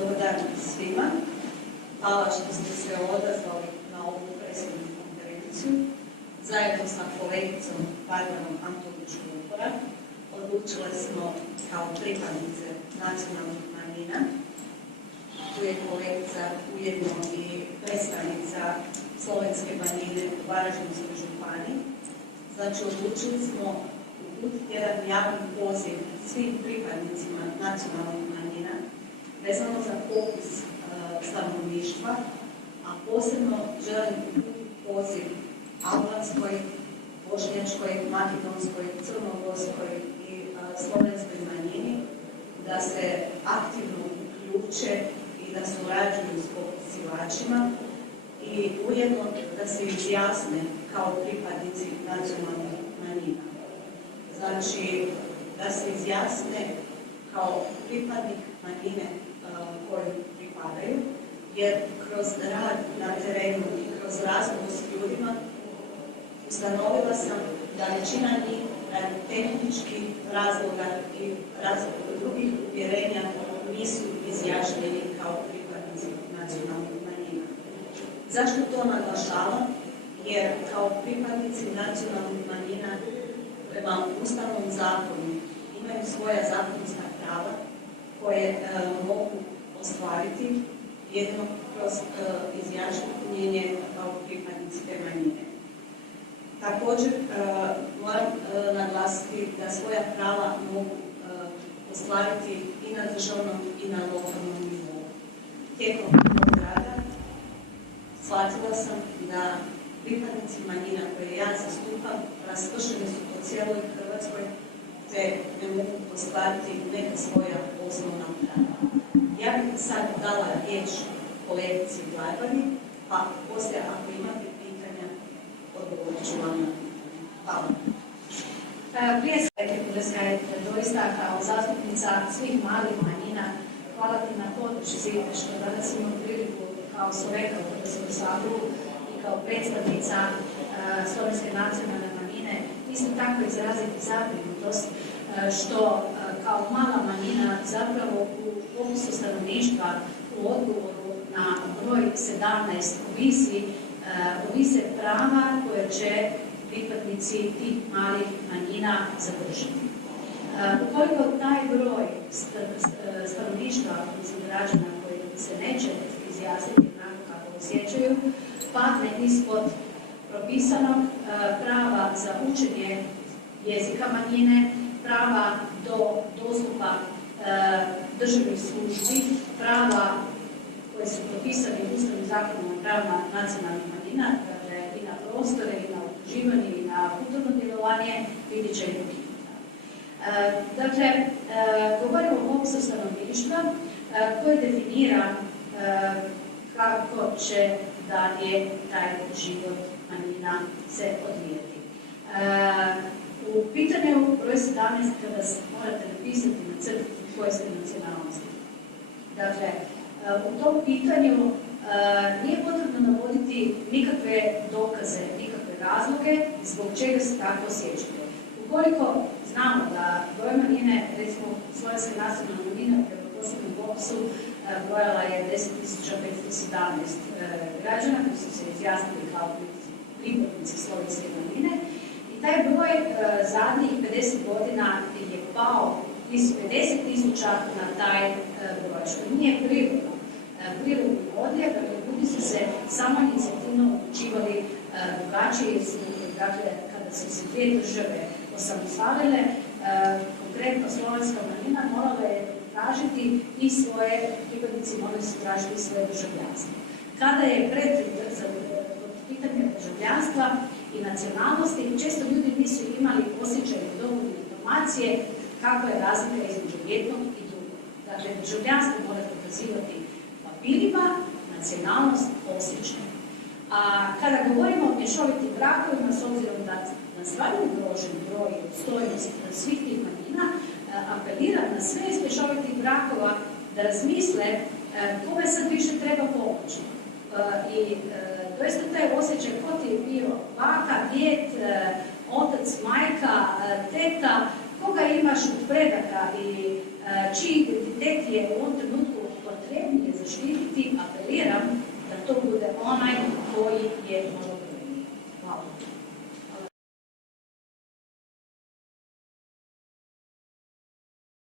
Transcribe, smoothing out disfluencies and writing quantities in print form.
Dobar dan svima. Hvala što ste se odazvali na ovu presudnu konferenciju. Zajedno sa kolegicom Barbarom Antolić-Vupora odlučile smo kao pripadnice nacionalnih manjina. Tu je kolegica ujedno i predstavnica slovenske manjine u Varaždinskoj županiji. Znači, odlučili smo uputiti jedan javni poziv svim pripadnicima nacionalnih manjina vezano za popis stanovništva, a posebno želim uputiti poziv albanskoj, bošnjačkoj, makedonskoj, crnogorskoj i slovenskoj manjini da se aktivno uključe i da surađuju s popisivačima i ujedno da se izjasne kao pripadnici nacionalnih manjina. Znači, da se izjasne kao pripadnik manjine koju pripadaju, jer kroz rad na terenu i kroz razgovor s ljudima ustanovila sam da većina njih radi tehničkih razloga i drugih uvjerenja nisu izjašnjeni kao pripadnici nacionalnih manjina. Zašto to naglašavam? Jer kao pripadnici nacionalnih manjina prema Ustavnom zakonu imaju svoja zakonska prava koje mogu ostvariti jedino kroz izjašnjenje kao pripadnici te manjine. Također moram naglasiti da svoja prava mogu ostvariti i na državnom i na lokalnom nivou. Tijekom mog rada shvatila sam da pripadnici manjina koje ja zastupam raspršeni su po cijeloj Hrvatskoj te ne mogu ostvariti neka svoja osnovna prava. Ja bih sad dala riječ kolegici Barbari, pa poslije ako imate pitanja, odgovorit ću vam na pitanje. Hvala. Prije svega, doista kao zastupnica svih malih manjina, hvala ti na podršci što danas imam priliku kao Slovenka u Hrvatskom saboru i kao predstavnica slovenske nacionalne manjine, isto tako izraziti zabrinutost što kao mala manjina zapravo u popisu stanovništva u odgovoru na broj 17 ovise prava koje će pripadnici tih malih manjina zadržati. Ukoliko taj broj stanovništva, građana koji se neće izjasniti onako kako osjećaju, padne ispod propisanog prava za učenje jezika manjine, prava do dostupa državnih službi, prava koje su propisane Ustavnim zakonom o pravima nacionalnih manjina, dakle i na prostore, i na udruživanje, i na kulturno djelovanje, biti će i ukinuta. Dakle, govorimo o popisu stanovništva koji definira kako će dalje taj život manjina se odvijeti. U pitanju broj 17 kada morate napisati na crtu koje ste nacionalnosti. Dakle, u tom pitanju nije potrebno navoditi nikakve dokaze, nikakve razloge zbog čega se tako osjećate. Ukoliko znamo da broj manjine, recimo slovenske nacionalne manjine prema posljednom popisu brojala je 10.517 građana koji su se izjasnili kao pripadnici slovenske manjine i taj broj zadnjih 50 godina je pao iz 50.000 na taj broj, što nije prirodno. Prirodni odlijek, dakle, ljudi su se samo inicijativno odlučivali drugačije, dakle, kada su se dvije države osamostalile, konkretno slovenska manjina morala je tražiti i svoje, pripadnici morali su tražiti i svoje državljanstvo. Kada je pitanje državljanstva i nacionalnosti, često ljudi nisu imali osjećaj dovoljne informacije kakva je razlika između jednog i drugog. Dakle, državljanstvo mora dokazivati papirima, nacionalnost osjećaj. A kada govorimo o mješovitim brakovima, s obzirom da na stvarno ugrožen broj i opstojnost svih tih manjina, apeliram na sve iz mješovitih brakova da razmisle kome sad više treba pomoć. I doista taj osjećaj ko ti je bio baka, djed, otac, majka, teta, koga imaš od predaka i čiji identitet je u ovom trenutku potrebniji štititi, apeliram da to bude onaj koji je